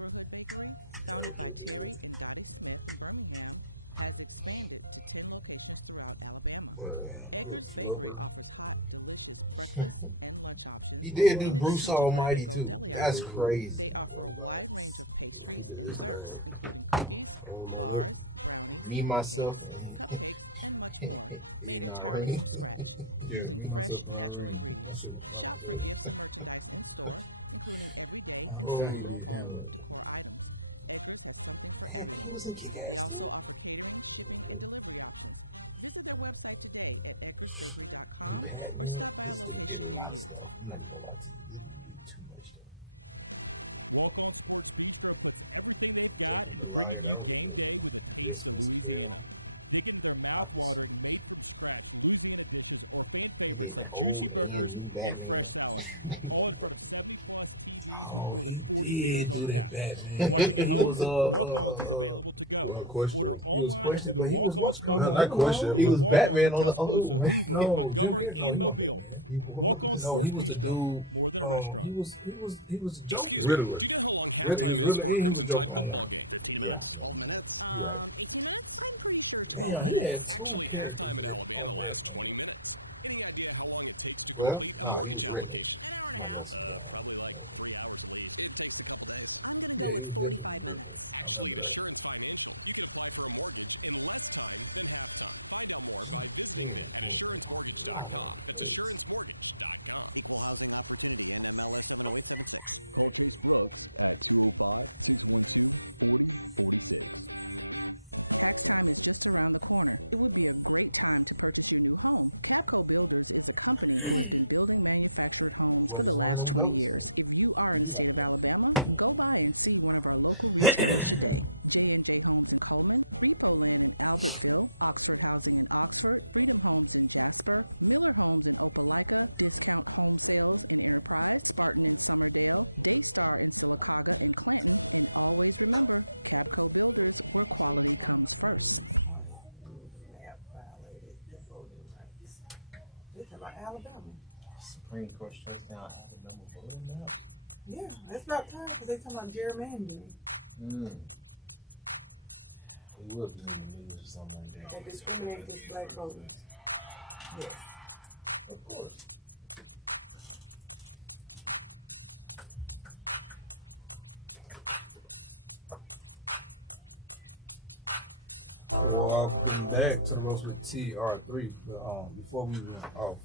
Hook, Flubber. He did do Bruce Almighty too. That's crazy. Robots. He did this thing. I don't know that. Me, myself, and Irene. Yeah, me, myself, and Irene. That shit was funny as hell. I forgot he did Hamlet. Man, he was in Kick-Ass too. Batman, this dude did a lot of stuff. I'm not gonna lie to you. He did too much stuff. Jacob the Liar, that was a good one. Christmas Carol. He did the old and new Batman. Oh, he did do that Batman. He was Well, question. he was questioned, but he was what's called? Not question. He was Batman on the old man. No, Jim Carrey. No, he wasn't Batman. He was. No, he was the dude. He was Joker. Riddler. He was Riddler and he was Joker on one. Yeah. You're right. Damn, he had 2 characters on that one. Well, no, he was Riddler. Somebody else was Yeah, he was definitely Riddler. I remember that. Next time is just around the corner. It would be a great time to purchase a new home. Catco Builders is a company that building manufactures homes. What is one of them goats? If you are in North Alabama, go by and see one of our local builders. JJ Homes in Coleman, Free-Throw Land in Albertville, Oxford Housing in Oxford, Freedom Homes in Jasper, Mueller Homes in Opelika, Discount Home Sales in Enterprise, Spartan in Somerdale, Daystar in Silicaca and Clinton. And always remember, Catco Builders work all the time first. They talking about Alabama. Supreme Court strikes down Alabama voting maps. Yeah, it's about time because they talking about gerrymandering. He will be in the news or something like that. That discriminate against black voters. Yes. Of course. Welcome back to the Ropes with TR3. But before we went off,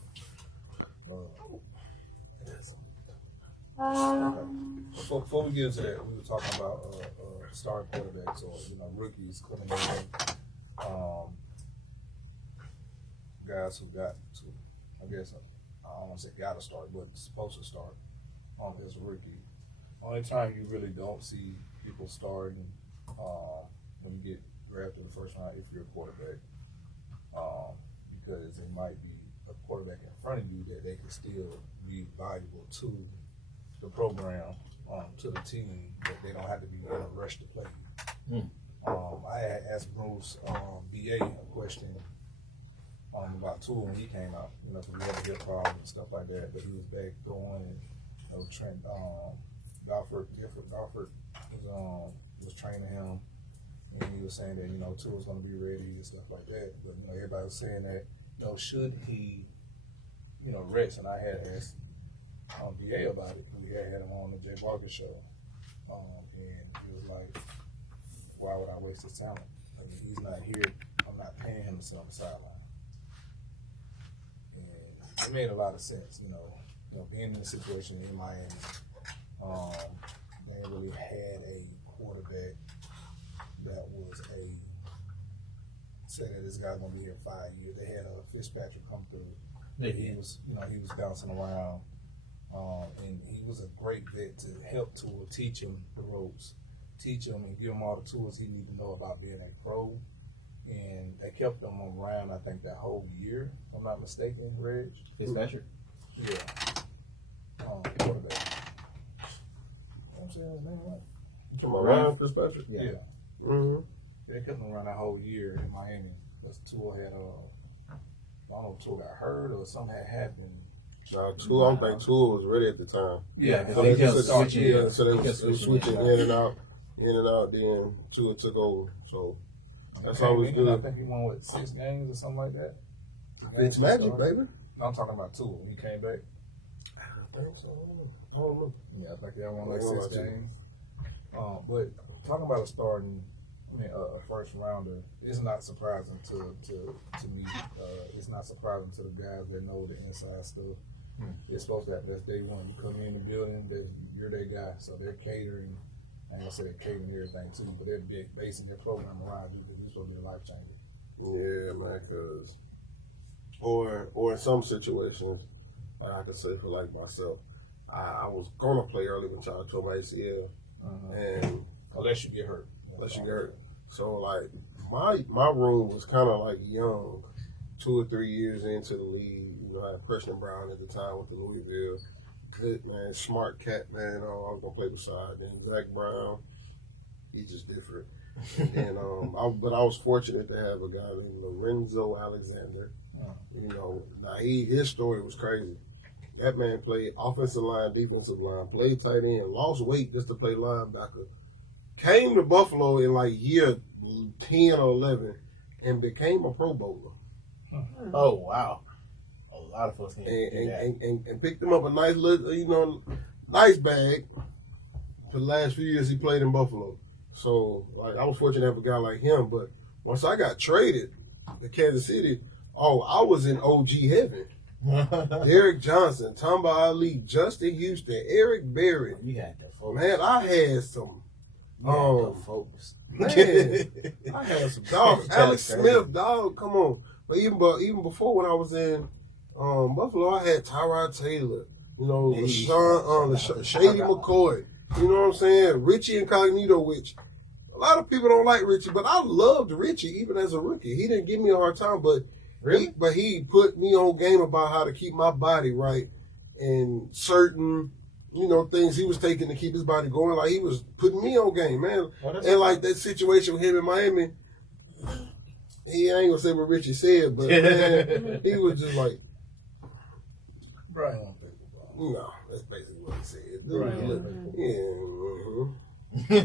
before we get into that, we were talking about star quarterbacks or rookies coming in, guys who got to, I guess I don't want to say got to start, but supposed to start as a rookie. Only time you really don't see people starting when you get drafted the first round if you're a quarterback, because it might be a quarterback in front of you that they can still be valuable to the program, to the team, that they don't have to be in a rush to play. I had asked Bruce BA a question about Tua when he came out, because we had a hip problem and stuff like that, but he was back going, and Trent Gofford was training him. And he was saying that, Tua's going to be ready and stuff like that. But, everybody was saying that, should he, rest? And I had asked BA about it. We had him on the Jay Barker show. And he was like, why would I waste his talent? Like, if he's not here, I'm not paying him to sit on the sideline. And it made a lot of sense, being in the situation in Miami. They really had a quarterback that was a said that this guy's gonna be here 5 years. They had Fitzpatrick come through. Yeah. He was, he was bouncing around, and he was a great vet to help Tua, teach him the ropes, teach him and give him all the tools he needed to know about being a pro. And they kept him around, I think, that whole year, if I'm not mistaken, Reg. Fitzpatrick. Yeah. Quarterback. I'm saying his name right. You talking about Ryan Fitzpatrick? Yeah. Mm-hmm. They kept him around that whole year in Miami. Because Tua had, I don't know if Tua got hurt or something had happened. I don't think Tua was ready at the time. Yeah, So they they kept just switching. yeah, so they They kept was switching switching. in and out. Then Tua took over. So that's always I good. think he won, 6 games or something like that? It's magic, baby. No, I'm talking about Tua. He came back. I think so. I don't know. Yeah, I think they won like Yeah, 6 like two. games. But talking about a first rounder, it's not surprising to me. It's not surprising to the guys that know the inside stuff. It's supposed to happen. That's day one. You come in the building, you're their guy. So they're catering. I ain't gonna say they're catering everything too, but they're basing their program around you because you're supposed to be a life changer. Yeah, man, because or in some situations, like I could say for like myself, I was gonna play early when y'all tore my ACL, and Unless you get hurt. So like my room was kind of like young, 2 or 3 years into the league. I had Preston Brown at the time with the Louisville. Good man, smart cat man. I was gonna play beside. Then Zach Brown, he's just different. And then, but I was fortunate to have a guy named Lorenzo Alexander. Now his story was crazy. That man played offensive line, defensive line, played tight end, lost weight just to play linebacker. Came to Buffalo in like year 10 or 11 and became a Pro Bowler. Oh wow. A lot of folks need to do that. And picked him up a nice little, nice bag. For the last few years he played in Buffalo. So like I was fortunate to have a guy like him. But once I got traded to Kansas City, I was in OG heaven. Derek Johnson, Tamba Ali, Justin Houston, Eric Berry. You had the folks. Man, I had some. The folks. Man, I had some dogs. Alex Smith, dog, come on. But even before when I was in Buffalo, I had Tyrod Taylor, Shady McCoy. You know what I'm saying? Richie Incognito, which a lot of people don't like Richie, but I loved Richie even as a rookie. He didn't give me a hard time, but he put me on game about how to keep my body right and certain things he was taking to keep his body going. Like he was putting me on game, man. And like that situation with him in Miami, I ain't gonna say what Richie said, but man, he was just like, Brian on paper, bro. no, that's basically what he said. Brian. Yeah.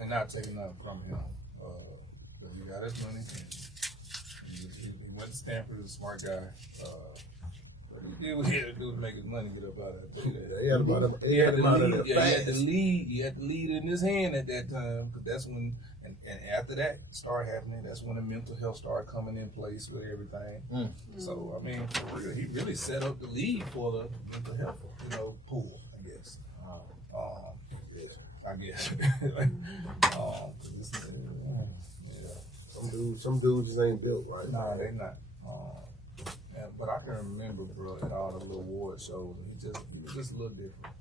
And not taking nothing from him. But he got his money. He went to Stanford, he's a smart guy. He did what he had to do to make his money get up out of it. He had to lead in his hand at that time, because that's when, and after that started happening, that's when the mental health started coming in place with everything. So, I mean, for real, he really set up the lead for the mental health, pool, I guess. I guess. Some dudes just ain't built right. Nah, they not. But I can remember, bro, at all the little award shows, he was just a little different.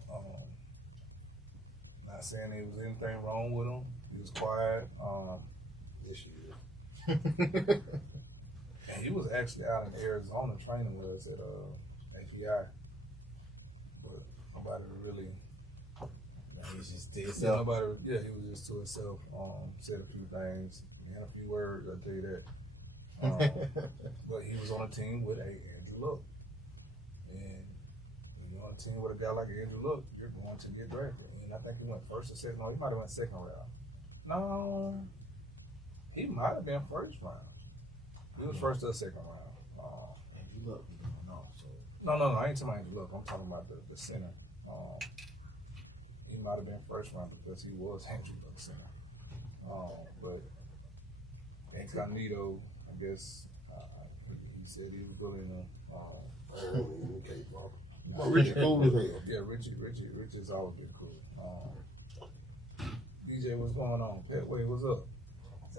Not saying there was anything wrong with him. He was quiet. This year. And he was actually out in Arizona training with us at HBI. But nobody really. He was just to himself. He was just to himself. Said a few things. He had a few words, I'll tell you that. But he was on a team with Andrew Luck. And when you're on a team with a guy like Andrew Luck, you're going to get drafted. And I think he went first or second. No, he might have went second round. No, he might have been first round. He was first or second round. Andrew Luck, No, I ain't talking about Andrew Luck. I'm talking about the center. He might have been first round because he was Andrew Luck's center. But Incognito, I guess he said he was willing to. Richie cool as hell. Yeah, Richie's always been cool. DJ, what's going on? Petway, what's up?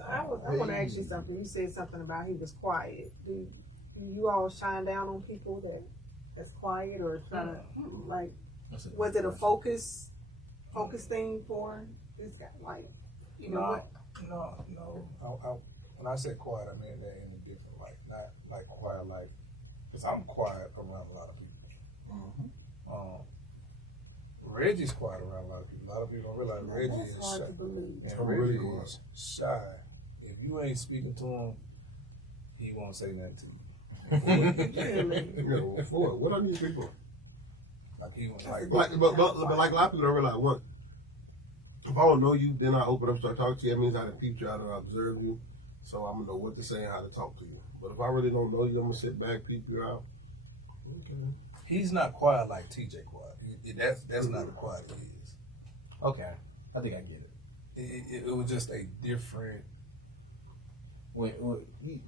So I want to ask you something. You said something about he was quiet. Do you all shine down on people that's quiet or trying to like? Was it a focus thing for this guy? Like, you know what? No. When I said quiet, I mean that in a different light. Not like quiet, like, because I'm quiet around a lot of people. Reggie's quiet around a lot of people. A lot of people don't realize Reggie is shy. And Reggie is shy. If you ain't speaking to him, he won't say nothing to you. What are these people? Like he was But like a lot of people don't realize what. If I don't know you, then I open up, start talking to you. That means I done peeped you out and observe you, so I'm gonna know what to say and how to talk to you. But if I really don't know you, I'm gonna sit back, peep you out. Okay. He's not quiet like TJ quiet. That's not the quiet he is. Okay, I think I get it. It was just a different. When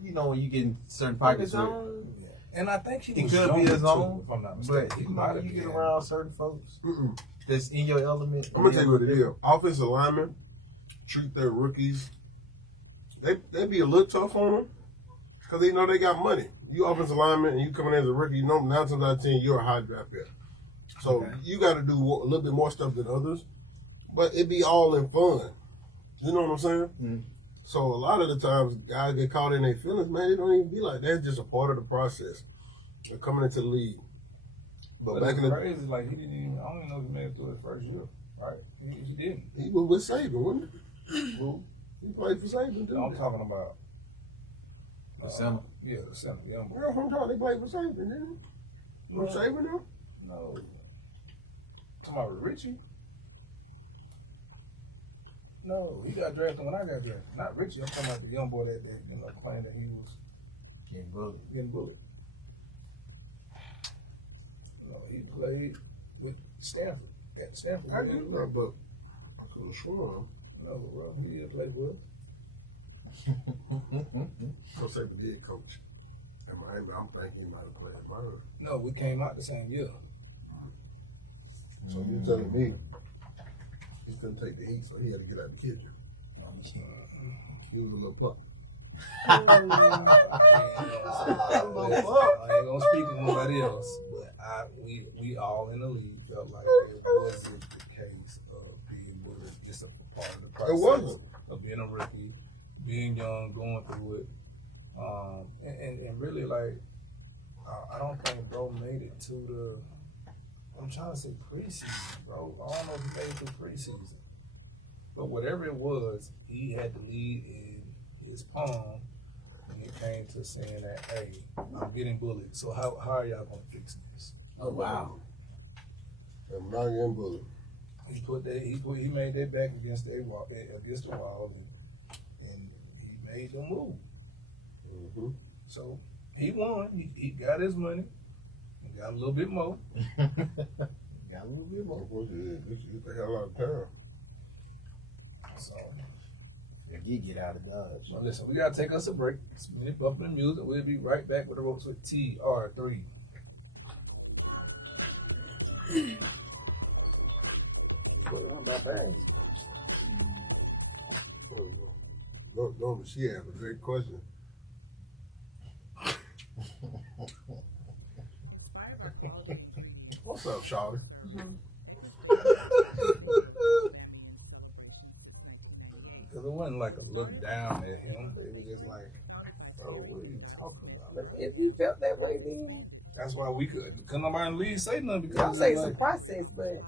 you know when you get in certain pockets, Yeah. And I think he was could young be his too, own, if I'm not mistaken. but He you might know have you get been. around certain folks that's in your element. I'm gonna tell you what it is. Offensive linemen treat their rookies. They be a little tough on them because they know they got money. You offensive lineman and you coming in as a rookie, you know 9 times out of 10 you're a high draft pick. So you got to do a little bit more stuff than others, but it be all in fun. You know what I'm saying? Mm-hmm. So a lot of the times guys get caught in their feelings, man. It don't even be like that. It's just a part of the process. They're coming into the league. But back in the crazy, like he didn't even. I don't even know if he made it through his first year. Right? He didn't. He was with Saban, wasn't he? Well, he played for Saban too. I'm talking about The center. Yeah, the center. Young boy. Yeah, I'm talking. They played for Saban, didn't he? Was Saban now? No. Talking about Richie? No, he got drafted when I got drafted. Not Richie. I'm talking about the young boy that claimed that he was Getting bullied. No, he played with Stanford. At Stanford. I remember, but I could have sworn. No, well, who did play with? So Saban did coach. And I'm thinking he might have played at Murray. No, we came out the same year. So you're telling me he couldn't take the heat, so he had to get out of the kitchen. He was a little pup. I ain't gonna speak to nobody else, but we all in the league felt like it wasn't the case of being bullied. Just a part of the process. It wasn't. Of being a rookie, being young, going through it, and really like I don't think bro made it to the. I'm trying to say preseason, bro. I don't know if he made it through preseason, but whatever it was, he had to lead in his palm. And it came to saying that, hey, I'm getting bullied. So how are y'all gonna fix this? Oh wow! I'm not getting bullied. He made that back against the wall, and he made them move. Mm-hmm. So he won. He got his money. He got a little bit more. Got a little bit more. This is the hell out of town. So If you get out of Dodge. well, listen, we gotta take us a break. Spin up the music. We'll be right back with the Ropes with TR3. No, but she asked a great question. What's up, Charlie? Because it wasn't like a look down at him, but it was just like, bro, what are you talking about? But if he felt that way, then That's why we couldn't nobody in the league say nothing I'll because say it's it's a like, process. But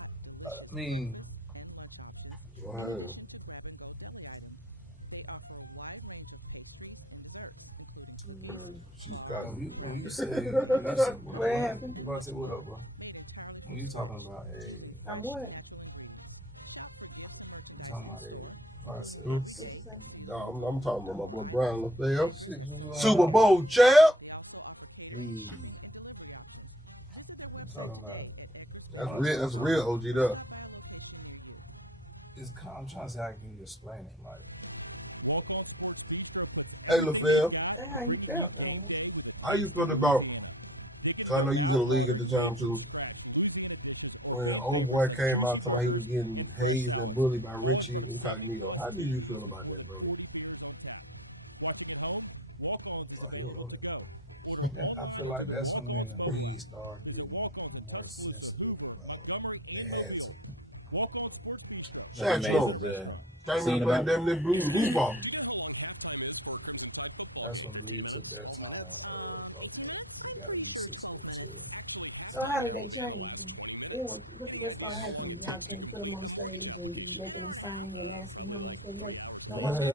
I mean, Wow. She's got when you say, What happened? You about to say what up, bro? When you talking about I'm what? you talking about a process. Hmm? What you say? No, I'm talking about my boy Brian LaFleur. Shit, what's going Super on? Bowl champ. Hey. You talking about? That's real OG there. I'm trying to say how can you explain it, like. Hey LaFleur, That's how you felt, though. how you felt about? Cause I know you was in the league at the time too. When old boy came out talking about he was getting hazed and bullied by Richie Incognito. How did you feel about that, Brody? Oh, he ain't on that. Yeah, I feel like that's when the league started getting more sensitive about. They had to. Shaq Smoke. Came in playing damn near blue ball. That's when the league took that time. Okay, we gotta be sensitive to it. So how did they train? What's gonna happen? Y'all can't put them on stage and you make them sing and ask them how much they make. No more.